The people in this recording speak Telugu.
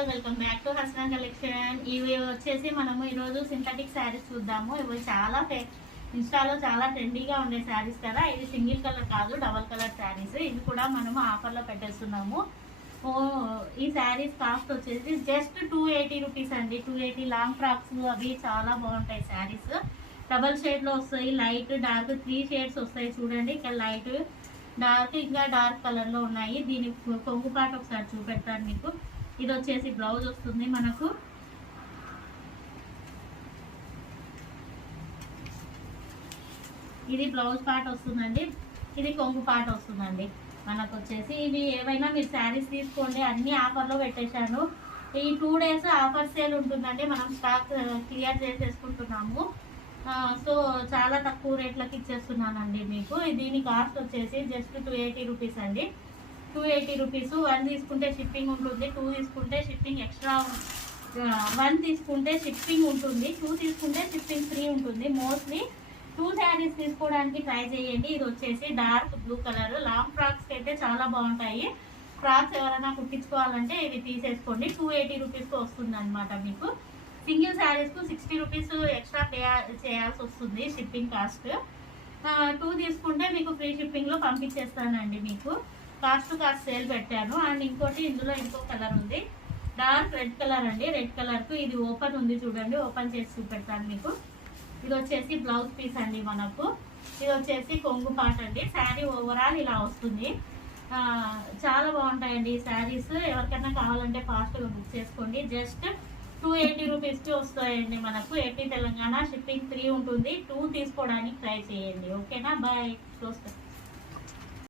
All welcome back to Hasana collection. ఇవి వచ్చేసి మనము ఈరోజు సింథటిక్ శారీస్ చూద్దాము. ఇవి చాలా ఇన్స్టాలో చాలా ట్రెండీగా ఉండే శారీస్ కదా. ఇది సింగిల్ కలర్ కాదు, డబల్ కలర్ శారీస్. ఇది కూడా మనము ఆఫర్లో పెట్టేస్తున్నాము. ఈ శారీస్ కాస్ట్ వచ్చేసి జస్ట్ 280 రూపీస్ అండి. 280. లాంగ్ ఫ్రాక్స్ అవి చాలా బాగుంటాయి శారీస్. డబల్ షేడ్లో వస్తాయి, లైట్ డార్క్ 3 షేడ్స్ వస్తాయి. చూడండి, ఇక్కడ లైట్ డార్క్ ఇంకా డార్క్ కలర్లో ఉన్నాయి. దీని కొంగు పాట ఒకసారి చూపెడతాను మీకు. ఇది వచ్చేసి బ్లౌజ్ వస్తుంది మనకు. ఇది బ్లౌజ్ పార్ట్ వస్తుందండి, ఇది కొంగు పార్ట్ వస్తుందండి మనకు వచ్చేసి. ఇవి ఏవైనా మీరు శారీస్ తీసుకోండి, అన్ని ఆఫర్లో పెట్టేశాను. ఈ 2 డేస్ ఆఫర్ సేల్ ఉంటుందండి. మనం స్టాక్ క్లియర్ చేసేసుకుంటున్నాము. సో చాలా తక్కువ రేట్లకి ఇచ్చేస్తున్నానండి మీకు. దీని కాస్ట్ వచ్చేసి జస్ట్ 280 రూపీస్ అండి. 280 రూపీస్. 1 తీసుకుంటే షిప్పింగ్ ఉంటుంది, 2 తీసుకుంటే షిప్పింగ్ ఎక్స్ట్రా. 1 తీసుకుంటే షిప్పింగ్ ఉంటుంది, 2 తీసుకుంటే షిప్పింగ్ ఫ్రీ ఉంటుంది. మోస్ట్లీ 2 శారీస్ తీసుకోవడానికి ట్రై చేయండి. ఇది వచ్చేసి డార్క్ బ్లూ కలర్. లాంగ్ ఫ్రాక్స్కి అయితే చాలా బాగుంటాయి. ఫ్రాక్స్ ఎవరైనా కుట్టించుకోవాలంటే ఇవి తీసేసుకోండి. 280 రూపీస్కి వస్తుంది అనమాట మీకు. సింగిల్ శారీస్కు 60 రూపీస్ ఎక్స్ట్రా పే చేయాల్సి వస్తుంది షిప్పింగ్ కాస్ట్. 2 తీసుకుంటే మీకు ఫ్రీ షిప్పింగ్లో పంపించేస్తానండి మీకు. కాస్ట్ సేల్ పెట్టాను. అండ్ ఇంకోటి, ఇందులో ఇంకో కలర్ ఉంది, డార్క్ రెడ్ కలర్ అండి. రెడ్ కలర్కు ఇది ఓపెన్ ఉంది, చూడండి. ఓపెన్ చేసి చూపెడతాను మీకు. ఇది వచ్చేసి బ్లౌజ్ పీస్ అండి మనకు. ఇది వచ్చేసి కొంగు పాట అండి. శారీ ఓవరాల్ ఇలా వస్తుంది. చాలా బాగుంటాయండి ఈ శారీస్. ఎవరికైనా కావాలంటే ఫాస్ట్గా బుక్ చేసుకోండి. జస్ట్ 280 రూపీస్కి వస్తాయండి మనకు. ఏపీ తెలంగాణ షిప్పింగ్ ఫ్రీ ఉంటుంది. 2 తీసుకోవడానికి ట్రై చేయండి. ఓకేనా, బాయ్. క్లోజ్.